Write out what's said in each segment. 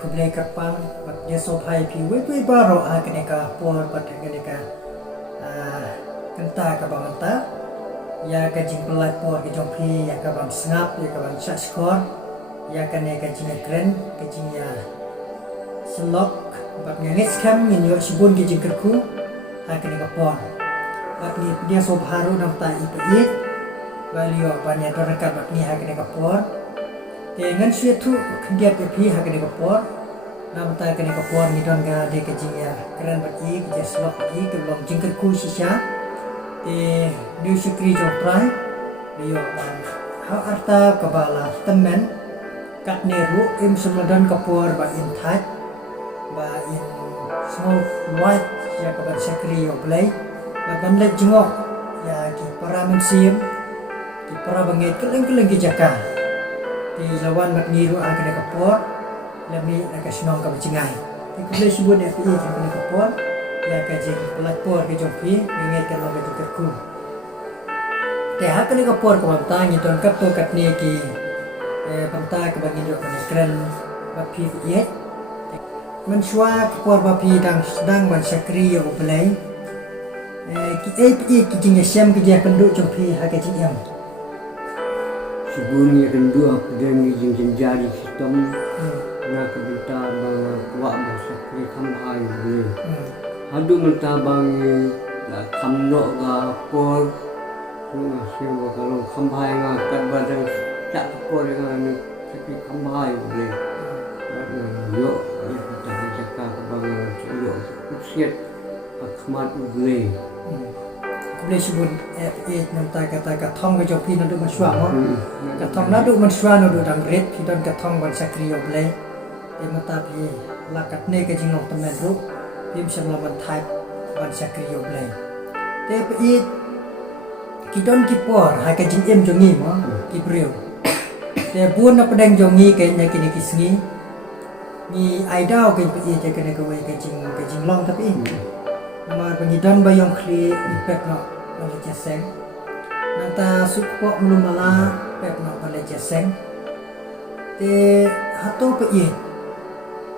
ku blai kapang bat dia sopai pi we baro kene ka por bat kene ka kenta ka bamanta ya ka jing pelat por ke jong pi ya ka bam sngap ya ka bam chat skor ya kene ka jing kren ka jing ya selok bat ngis kam min yo sibun ke jing kerku kene ka por bat ni dia sobharu nam ta ipit balio banyak orang kat bat ni kene ka por dengan suatu dia pi kene ka por nam ta kene ka por ni don ga de ka jing ya keren bat i ke selok i ke long jing kerku sisa new secret of pride dia how arta kabala temen kat neru im semadan kapor ba in touch ba in small white ya kabar secret of play ba banlet jengok ya ki para mensim ki para banget keleng ki jaka di lawan mat niru kena kapor lami nak senong ka bencingai ki boleh sebut FPI kena kapor ya kajing pelapor ke jopi mengai kan lo ke kerku te hak ni kapor ko banta ni ton kap to kat ni ki banta ke bagi jo kan keren bapi ye menshwa kapor bapi dang sedang ban sakri yo belai ki API ki jing sem ki je penduk jopi hak kajing yang sebelum yang kedua dan jing jari sistem nak benta bang kuat sakri kambai boleh hadu mentabang la kamno ga por nga siwa kalau kambai nga kat badang cak por nga ni sepi kambai boleh yo kita jaka bang yo siat akhmat boleh boleh sebut FA namta kata thong ga jopi nadu maswa mo thong nadu maswa nadu dang red hidon thong ban sakri boleh e mata pi la kat ne ka jing long temen ru Pim sebelum type ban sakri yo blai te pi kidon kipor ha ka jing em jongi mo kibreu te bun na pedang jongi ke nya kini kisngi ni aidau ke pi te kene ka wai ka jing long tapi ma pengidon bayong kli ipek no bale jaseng nanta sukpo mulumala pek no bale jaseng te hato pi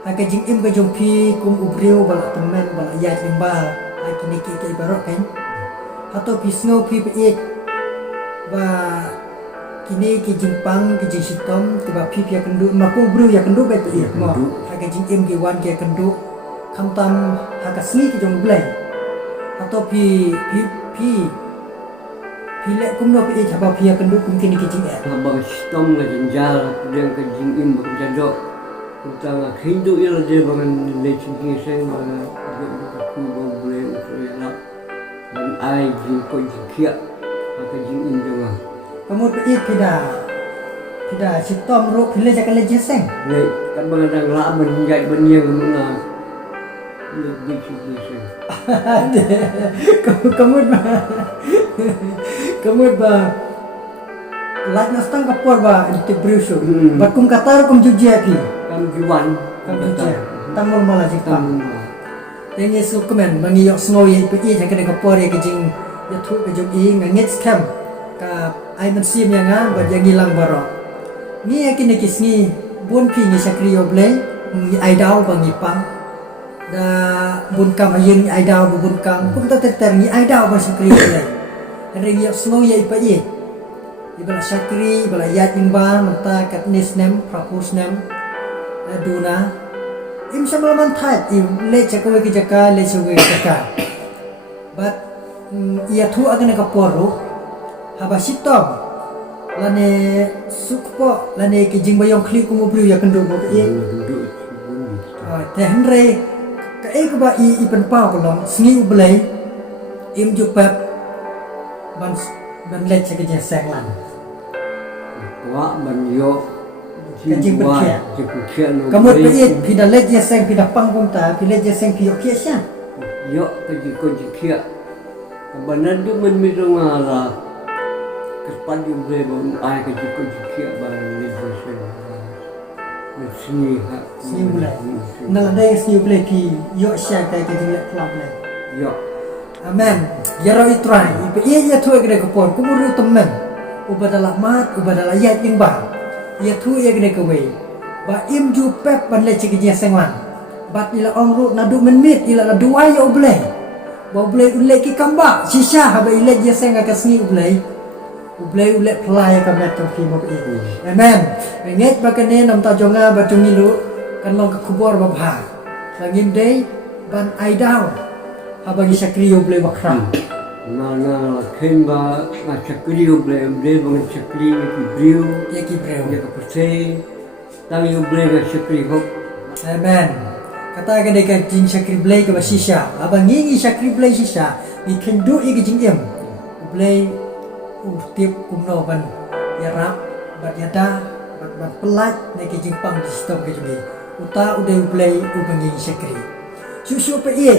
haka jing im ga jongpi kum ubreu bala temen bala yat limbal kini ki barok kan atau pisngo pi pe ba kini ki jingpang ki jing sitom ke ba pi ya kendu ma ku ubreu ya kendu ba pe mo haka jing im ki wan ki kendu kamtam haka sni ki jong blai atau pi le kum no pe ba pi ya kendu kum kini ki jing ba sitom ga jenjal yang ke jing im ba jadok utang hindu ia dia bangan lecin kisah mana aku boleh nak dan ai jing ko jikia atau jing injanga kamu pe tidak sitom ro pile jakan lejeseng le kan bangan la menjai beniang mana le kisah kamu lak nastang kapor ba itu brusho bakum katar kum jujiaki kamjuan kamjuan tamul mala jikam ini sukumen mangi yok snoi pe i jang kene kapor ya kijing ya thu ke jog i ngit scam ka ai man sim yang nga ba yang hilang baro ni ya kini kisni bun pi ni sakri yo blai ni ai dau ba ngi pang da bun kam ayen ai dau bun kam kum ta ter ni ai dau ba sakri yo blai ring yok snoi ya pe i ibala sakri ibala yat imba menta kat nisnem propose duna im samlaman thai im le chakwe ki jaka le chakwe ki jaka but ia thu agane ka poro haba sitom lane sukpo lane ki jingbayong kli ku mobru ya kendo mo e te henre ka e ka ba i pen pa ko long sngi ublai im jupap ban le chakwe je sanglan wa ban yo kajing berkia kamu pe pi dalet je seng pi dapang pun ta pi le je seng pi okia sya yo kaji ko jikia banan du men mi ngala kespan ju bre ba ai kaji ko jikia ba le je seng sini ha sini mulai nang dai sini mulai pi yo sya kai kajing le klap le yo amen yaro itrai pe ye tu gre ko pon ku muru temen ubadalah mat ubadalah yat ing ba ia thu ya gene ke wei ba im ju pep ban le cik je sengwan bat ila ong ru na du men mit ila la duai oblei ba oblei ule ki kamba shisha ba ile je senga kasni oblei ule play ka met to ki mo i amen nget ba kane nam ta jonga ba tungilu kan long ka kubor ba bha langim dei ban ai down habagi sakri oblei bakra na khen ba na chakri oblei bang chakri ki brio ya ki breu ya ka percaya tang oblei ga chakri hok amen kata ka dei ka jing sakri blei ka ba shisha abang ngi sakri blei shisha ni khen du i ka jing em oblei tiếp cùng nô ban ya rap bat yada bat pelat ne ke jingpang di stop ke jumi uta ude play ubangi sakri susu pe ye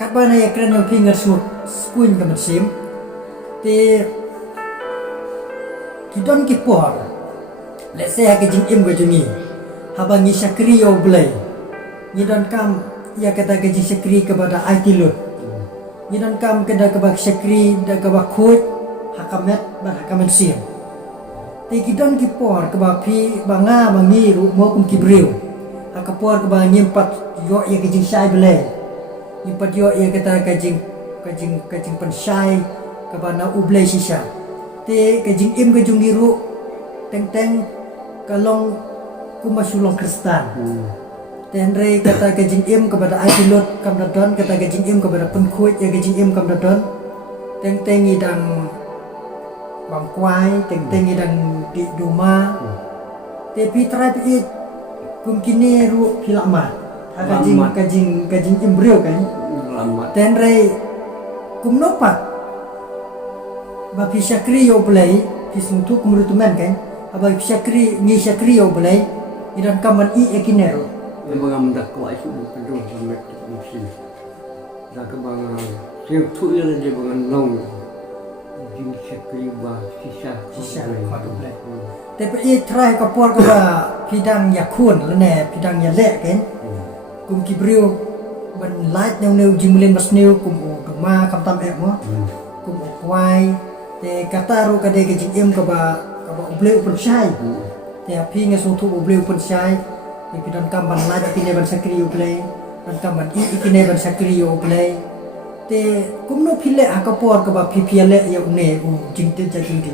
kat bana ya kran yo finger smooth skuin ka masim te kidon ki por let's say ke jing im ke jumi habangi sakri yo play ni don kam ya kata ke jing sakri kepada IT lut Yidan kam keda kabak syakri da kabak khut hakamet ban hakamen sim. Ti kidon kipor kabak pi banga mangi ru mo kum kibriu. Hakapor kabak nyimpat yo ya kajing sai bele. Nyimpat yo ya kata kajing pensai kabana uble sisa. Ti kajing im kajung giru teng kalong kumasulong kristan. Tenre kata kajing im kepada Aitilot kam dadon kata kajing im kepada penkuit ya kajing im kam dadon teng idang bangkuai teng idang di rumah tapi terapi kum kini ru hilamat kajing im brio kan tenre kum nopat bapi syakri yo belai kismutu kumrutuman kan abai syakri ngi syakri yo belai idan kaman I ekinero bang dak ko ai su pedu met musim dak bang siu tu ile je bang long jing sekri ba sisa khot blai tapi I try ka por ka pidang yakun lene pidang ya le kan kum kibriu ban light neu jimlen masneu kum ma kam tam mo kum kwai te kata ru ka de ke jing em ka ba ubleu pun sai te api nge su tu ubleu pun sai Ipidon kamban lagi kini ban sakri ublei dan kamban ikine ban sakri ublei te kumno phile akapor ka ba phipiale ya une jingte jingte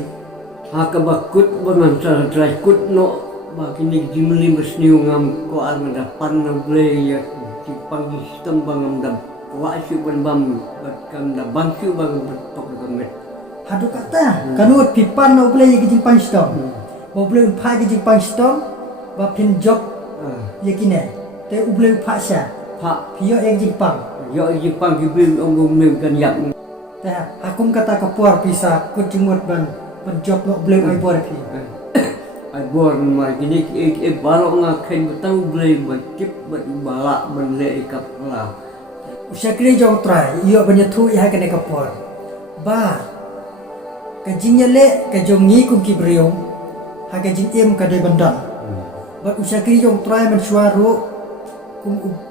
hakabakut ban trai kut no ba kini jimli masniu ngam ko ar mendapan ublei ya cipang sistem bangam dam wa su ban bam bat kam da bang su bang tok gamet hadu kata kanut pipan ublei ke jingpang stom ublei pha ke jingpang stom ba pin jok yakine te ubleu phasha pio yang jipang yo jipang gibil ong kan yak te akum kata kapur bisa kujumut ban penjob no ubleu ai bor pi ai bor mai kini e balok ngaken betau ubleu ban tip ban balak ban le kap la usakri jong trai yo banyathu ya kene kapur ba kajingnya le kajongi kum kibriu ha kajing em kade bandal But usakri jong try mensuaru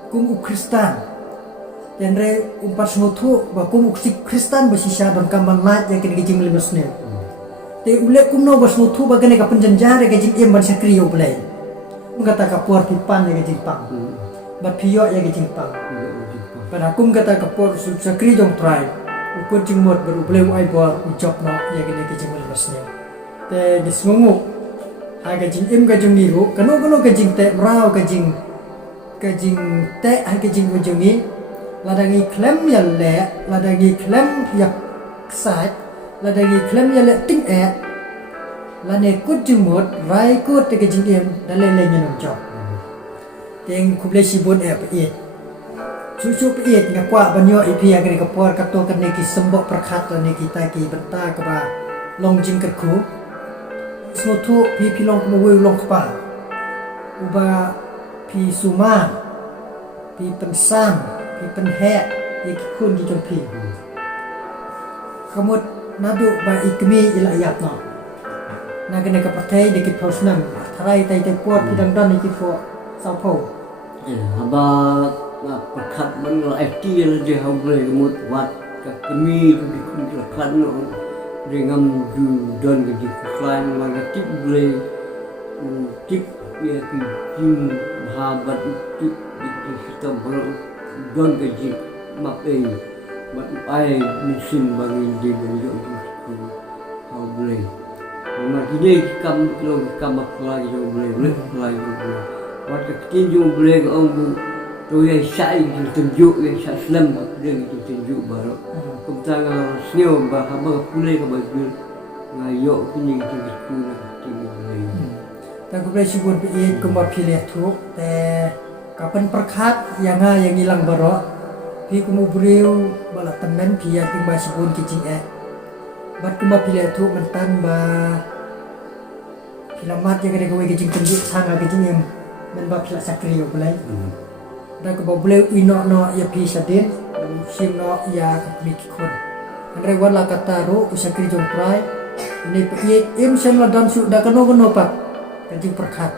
kum Kristan. Tenre umpat semutu ba kum Kristan basisa dan kamban lat yang kini kejing lemasne. Te ule kum no basmutu ba kene ka penjenjare kejing em ban sakri yo play. Mengata ka por pipan yang kejing pang. Bat pio yang kejing pang. Pada kum kata ka por sakri jong try. Ukun jing mot baru play ai bor ucap no yang kini kejing lemasne. Te dismungu kajing im kajing biru kanu kajing te merau kajing te kajing ujungi ladangi klem ya le ladangi klem ya sat ladangi klem ya le ting lane kut jumut rai kut te kajing im dale le nyen jok teng kuble sibun pe cucu pe ngakwa banyo ipi agri kapor kato kane ki sembok perkhat lane kita ki benta ka ba long jing katku Semutu pi pilong kemuwe ulong kepa uba pi suma pi pensan pi penhek ikun di jompi kamut nadu ba ikmi ila ayat no nagane ka partai de kit pausnam tharai tai te kuat pidang dan ikit po saupo haba perkat ban la eti la je hauble mut wat ka kemi di kun kan no dengan don ke klaim manga tip ble tip ya kijing bahabat itu kita berdoa gaji makai ai mesin bagi di beliau itu kau boleh maknanya kam lagi jauh boleh lagi boleh waktu tinju boleh orang tu yang saya tunjuk yang saya selam dia itu tunjuk baru kemudian senior bahabat boleh kebaju ngayok kini itu sekolah tinju boleh. แต่กูไปชิบุนไปอีกกูมาพิเลทุกแต่กับเป็นประคัดอย่างง่ายอย่างนี้ลังบรอพี่กูมูบริวบลัดตำนั้นพี่อยากกูมาชิบุนกิจริงบัดกูมาพิเลทุกมันตันบาพิลามัดยังไงกูไปกิจริงกิจทางอะไรกิจริงมันบาพิลาสักรีอยู่ไปเลยdanกูบอกบริวอินออย่าพี่ชาดินชิมนอย่ากับมีกี่คนอันเรียกว่าลากาตารุอุสักรีจงปลายiniไปอีกเช่นละดันสุดากันโนกันโนปัดKajing perkat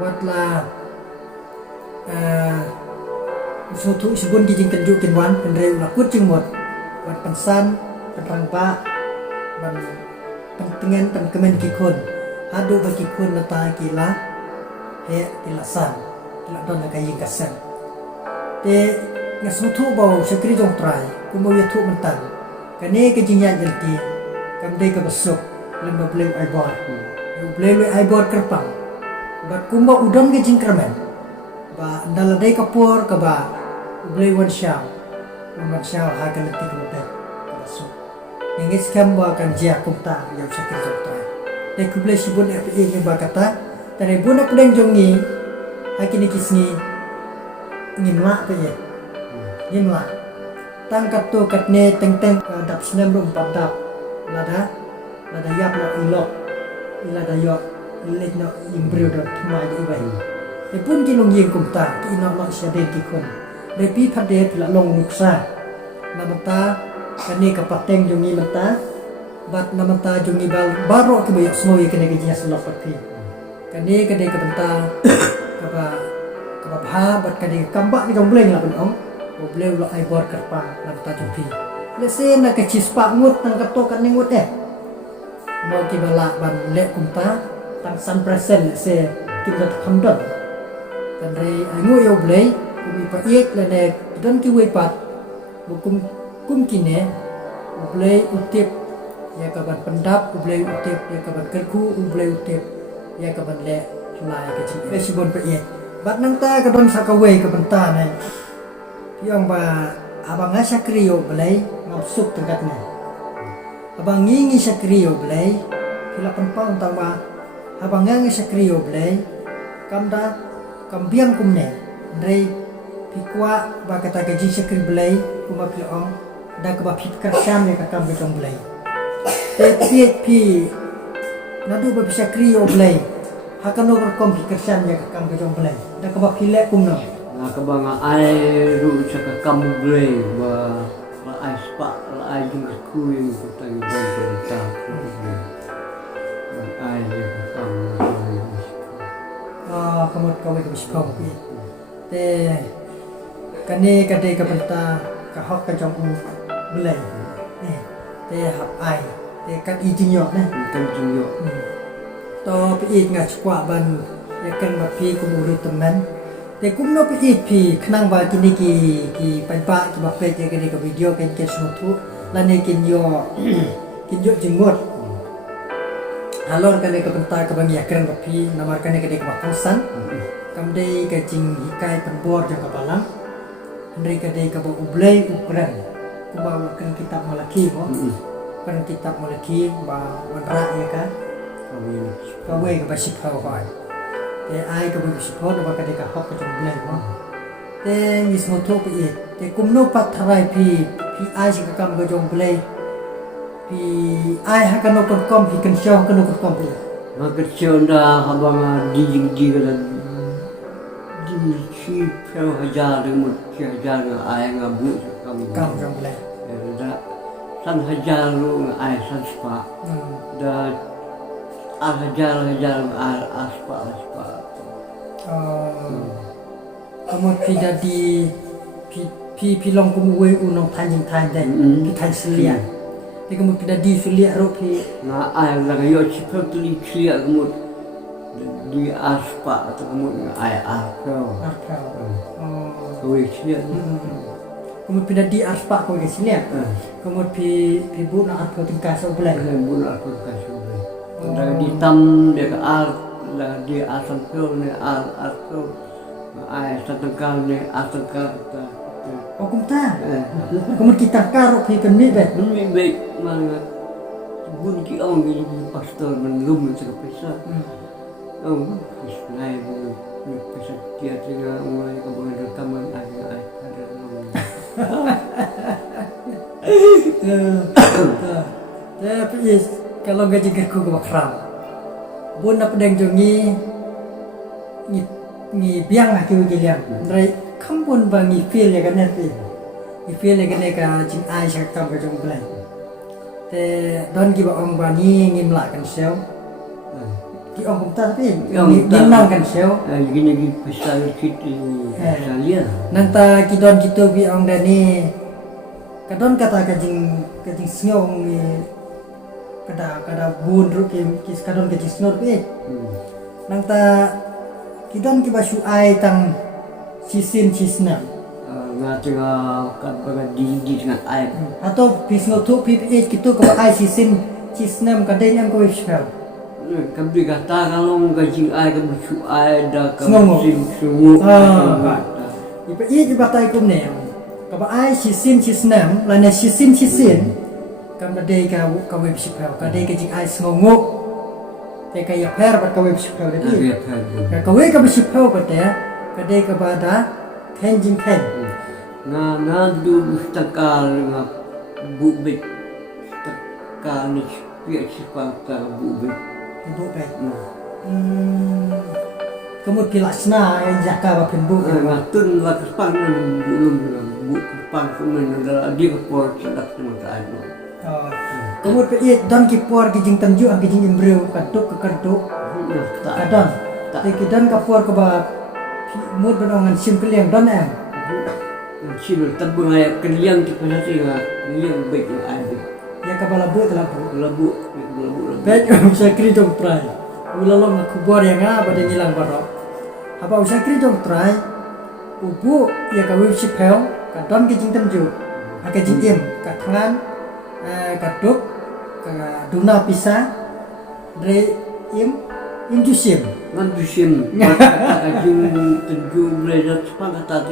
Watlah Suatu sebun kijing kenjuk kinwan Penreu lakut jeng mot Wat pensan Penrang pak Pentengan penkemen kikun Hadu bagi kikun nata kila He kila san Kila don kajing kasan Te Ngasutu bau sekri jong trai Kumau yatu mentan Kane kajing yan jelti Kamde kebesuk Lembab lew aibor Boleh ai bor kerpang bat kumba udon ke jingkermen ba ndala dai kapur ka ba boleh wan syau ha kan ti ko te so ngis kam ba kan jia kumta ya sakit dokter te ku boleh sibun FA ni ba kata tane bun ak den jongi hakini kisni ngimla pe ye ngimla tangkat tu katne teng dap senam rum padap lada yap lo ilok ila dayo ilet no imbrio dot mai di bai e pun ki long yeng kumta ki no no sia de ki kon repi phade la long nuksa namata kani ka pateng jongi mata bat namata jongi baro ki bayak snow ye kene ki jas lo pati kani kade ka benta ka bha bat kani kamba ki jong bleng la ben ong o bleu lo ai bor karpa namata jompi le se na ka chispa ngut tang ka to kan ngut mau kibala ban lek kumta tang san present se kita khamdon kan rei angu yo blei kumi pa ek le ne don ki we pat kum kine blei utip ya ka ban pendap blei utip ya ka ban kerku blei utip ya ka ban le lai ka chi fesibon pa ek bat nang ta ka don sakawe ka banta ne yang ba abang asakriyo blei ngapsuk tengkat ne abang ngingi sakriyo blei kila pempang tawa abang ngingi sakriyo blei kamda kambiang kumne ndrei pikwa ba kata gaji sakri blei kuma piong da ka ba pit karsam ne ka kam betong blei te pi nadu ba sakriyo blei hakano berkom pit karsam ne ka kam betong blei da ka ba pile kumno na ka ba nga ai ru sa ka kam blei ba ai spa ai jung ku yang tang bon ta ai je kam kamu kawai ke sikau pi te kane kade ka benta ka hok ka jong belai te hap ai te kan I jing yo na kan jing yo to pi nga chwa ban ya kan ma pi ku mu teman te kum no pi khnang ba kini ki pan pa ki ba pe je kade ka video kan ke snu thu la ne kin yo jingmot alor kane ka benta ka bang ya kan ba pi namar kane kade ka ba kongsan kamdei ka jing hikai penbor jang kapalang Andrei kadai ka ba ublay ukran kuba kan kitab malaki mo kan kitab malaki ba wanra ya ka kawe ka ba siphaw hoy te ai ka ba siphaw ba kadai ka hok ka jong blay mo te mismo to pi te kumno pat tharai pi ai si ka kam ka jong blay pi ai ha ka no kom pi kan shaw ka no kom pi maka chonda habang di ka chi theo hajar một hajar ai ngabu kam jong blay da san hajar lu ai san spa da al hajar aspa kamu tidak pi long kumu we unong tanjing dan pi tan selian pi kamu tidak di selian ro pi na ai la yo chi pe tu li chi ya kamu di aspa atau kemudian air arko. Arkau. Oh. Kau isi Kemudian pindah di Arspa ko guys ni. Kemudian pi bu na Arkau tingkah sebelah. bulan aku kasih. Dari di tam dia ke ar lah di asam kau ni arko air setengah ni asengkar. Oh kumta. Kemudian kita karo pi kan mi bet. Ini baik mana bun ki orang ni pastor menlum sekali pesa. Oh, isnai bu pesa dia tengah mulai kemudian rekaman air ada Tapi yes, kalau gaji kerku ke bakram. Bun na pedang jongi ni biang lah kiu giliang. Dari kampun bangi feel ya kan nanti. I feel ya kan ka jing ai sak kam ka jong belai. Te don ki ba ong bani ngim la kan sel. Ki ong kum ta tapi ngim nang kan sel. Gini pesa kita salia. Nanta ki don gitu bi ong dani. Kadon kata kajing sngong ni kada bun ru ki kadon kajing snor bi. Nanta kidon ki basu ai tang sisin cisna. Tengah kan bagai di dengan air. Atau pisno tu pip gitu ke ai sisin cisna kadai yang ko wishkal. Kami kata kalau gaji air kamu su air dah Sengongo. kamu sungguh. Ipa i batai kum ne. Ka ai sisin cisna lana sisin kam kadai ka wishkal kadai ka jing ai sngongok. Te ka ya per ba ka wishkal dadi. Ka we ka wishkal ba te kadai ka bada kenjing ken. Na du stakal na bubik stakal ni pia sipaka bubik. Ibu pe. Kemudian pilasna yang jaka ba pembu. Ngatun la kepang belum bu kepang kemen adalah dia kepor sedak semua air. Kemudian ia dan kipor kijing tanju ang kijing imbreu kaduk ke kaduk. Kadang. Tapi dan kapor ke ba mud benongan sim keliang don em. Sino tabung air keliang di pasar singa keliang baik air. Ya ka balabu telabu. Labu. Baik usah kri dong try. Ulalong aku bor yang apa dia ngilang barok. Apa usah kri dong try. Ubu ya ka web sipel ka don kijing tanju. Ka kijing im ka tangan kaduk ka duna pisah dre im jusim. Ngan dusim. Ajung tenju belajar sepang kata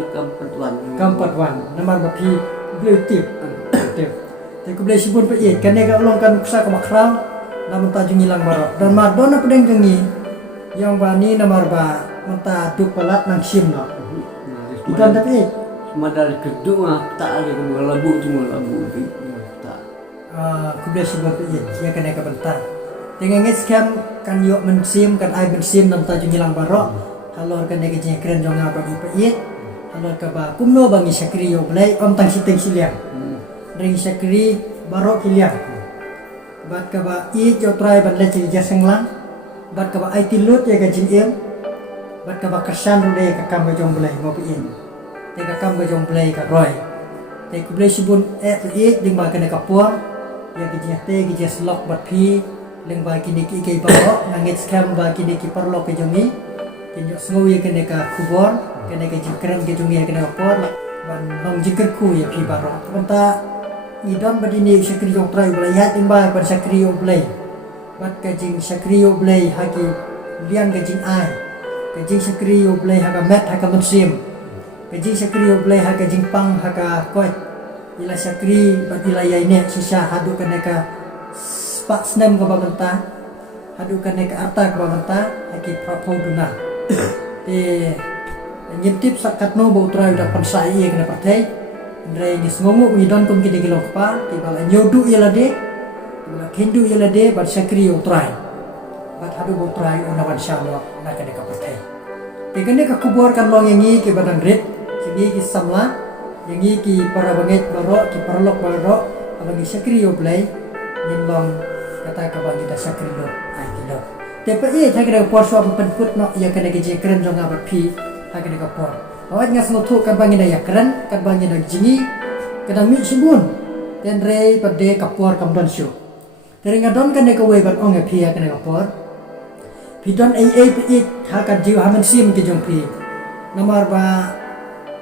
Kampat wan namar bapi blue tip. Te ku blai sibun pe ye kan ga long kan uksa ka makrang namun ta jungi lang barok dan madona pedeng jungi yang bani namar ba menta duk pelat nang sim no. Ikan tapi Madal kedua tak ada kamu labu semua labu tak. ku blai sibun pe ye ya kan ga bentar. Dengan ngeskam kan yo mensim kan ai mensim nam ta jungi lang barok. Halor kan ga je keren jong apa di pe ye. Halor ka ba kumno bangi sakri yo blai om tang siteng siliang. Ring sakri barok kiliang. Bat ka ba i jo try ban le ji jasenglang. Bat ka ba ai tilut ya gajin em. Bat ka ba kersan rude ka kam ga jong blai mo pi in. Te ka kam ga jong blai ka roy. Te ku blai sibun i ding ba ka ne ka puang. Ya gajin te gajin slok bat pi leng ba kini ki ke barok nangit scam ba kini ki perlo ke jongi. Kinyo sngo ye ka ne ka kubor ka ne ka jikran ke jongi ka ne ka por. Ban long jikr ku ya pi barok. Banta idon badini sakri yo try blai hat imba bar sakri yo blai bat kajing sakri yo blai haki liang kajing ai kajing sakri yo blai haka met haka musim kajing sakri yo blai haka jing pang haka koi ila sakri bat ila yaine sisa hadu kaneka spak snem ka babanta hadu kaneka arta ka babanta haki prapo duna nyintip sakat no bau try udah pensai ye kena partai Andre ni ngongo idon kum kidi gilok pa tibala nyodu yelade tibala kendu yelade bat sakri yo try bat hadu bo try ona ban shallo na kene ka patai tegene ka kubor kan long yangi ke badang red sigi ki samla yangi ki para banget baro ki parlok baro abagi sakri yo blai nin long kata ka bagi da sakri lo ai kilo tepe e thagre por so penput no ya kene ke je kren jonga bat pi thagre ka por awat ngas no thu kan bangi da yakran kan bangi da jingi kadang mi sibun ten rei pade kapor kam don shu tering adon kan de ka we ban ong e pia kan kapor pidon ai pe ik hakan jiu hamen sim ke jong pi nomor ba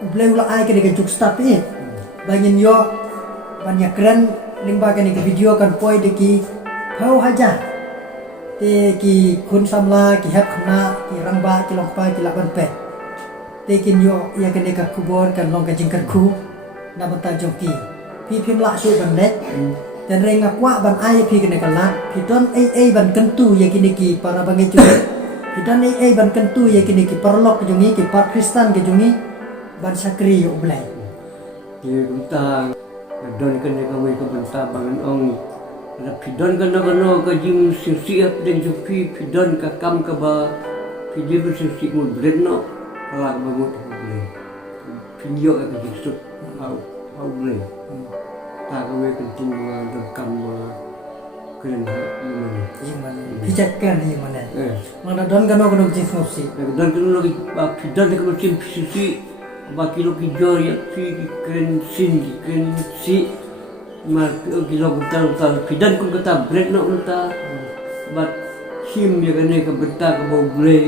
ubleu la ai ke de juk start pe bangin yo banyak keren lingba ke ni ke video kan poi de ki phau haja te ki kun samla ki hap khna ki rangba ki longpa ki laban pe te kin yo ya ke ni ka kubor kan long ka jing kan khu na bata jong ki pi phim la su ban net dan renga kwa ban ai pi ke ni ka lat pidon ai ban kentu ya ki ni ki para bangai ju pidon ai ban kentu ya ki ni ki perlok ke jongi ki par Kristen ke jongi ban sakri yo blai Dia bentang don kena kami ke bentang bangan ong la pidon kena ke jim siap dan jupi pidon ka kam ka ba pidi bersiap mul bredno la bangut boleh pinyo ka jisut au boleh ta ka we kenting don kam keren gimana bijakkan gimana mana don kena jis ngosi don kena lagi pidon ka macam sisi baki lo ki jor ya fi ki kren sin ki kren si mar ki lo utal pidan kun kata bread no unta bat him ya kene ka berta ka bau bre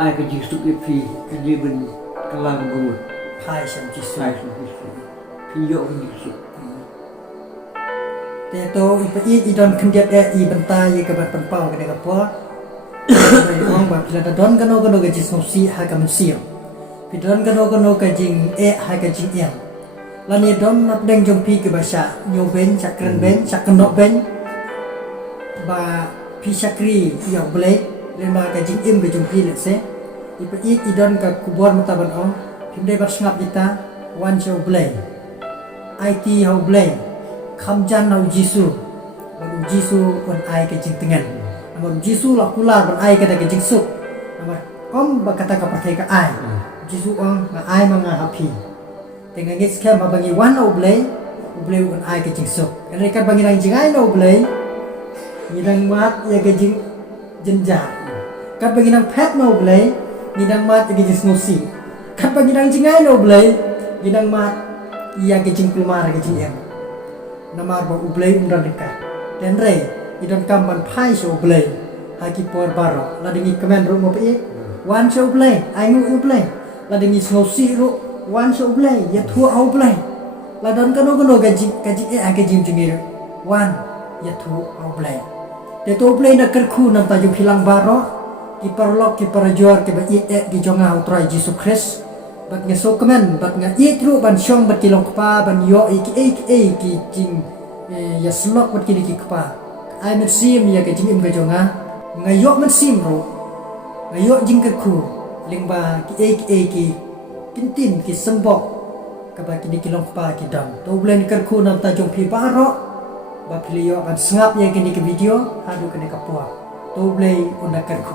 ai ka jisu ki fi ki liben kala ka bau pai sam jisu fi yo ki jisu te to i don kendiat i benta ye ka ban pau kene ka po ong ba pila don kano ga jisu si ha ka mensiam pidon kano ka jing ha ka jing yang lani don nap deng jong pi ke basha nyo ben sak kren ben sak kenok ben ba pi sakri ya blek le ma ka jing im ke jong pi le se i don ka kubor mata ban ong pinde bar ngap kita wan show blek it how blek kham jan how jisu ba jisu on ai ke jing tengan amar jisu la kula ban ai ka da ke jing su amar kom ba kata ka pathai ka ai jisu ong nga ai ma nga happy dengan ngis ka mabangi wan oblay un ai ka jing sok kan ka bangi nang jing ai no oblay ngidang mat ya ka jing jenja ka bangi nang pet no oblay ngidang mat ya ka jing snosi ka bangi nang jing ai no oblay ngidang mat ya ka jing kulmar ka jing em namar ba oblay umran ka dan re idon kamban pai so oblay haki por baro la dingi komen ro mo pe wan so oblay ai ngu oblay la dengi snosi ro wan so blay ya thu au blay la don kano gaji jim jingir wan ya thu au blay te to blay na kerku nam ta ju hilang baro ki perlok ki perjor ki ba ki jonga utrai Yesus Kristus bat nge so kemen bat nga tru ban syong bat kilong kpa ban yo ki jing ya slok bat kini ki kpa ai met sim ya ke jing im ga jonga ngayo met sim ro ngayo jing kerku lingba ki kintin ki sembok kaba kini kilong pa ki dam to blen kerku nam ta jong pi baro ba pilio ban sngap ya kini ke video hadu kene kapua to blay on kerku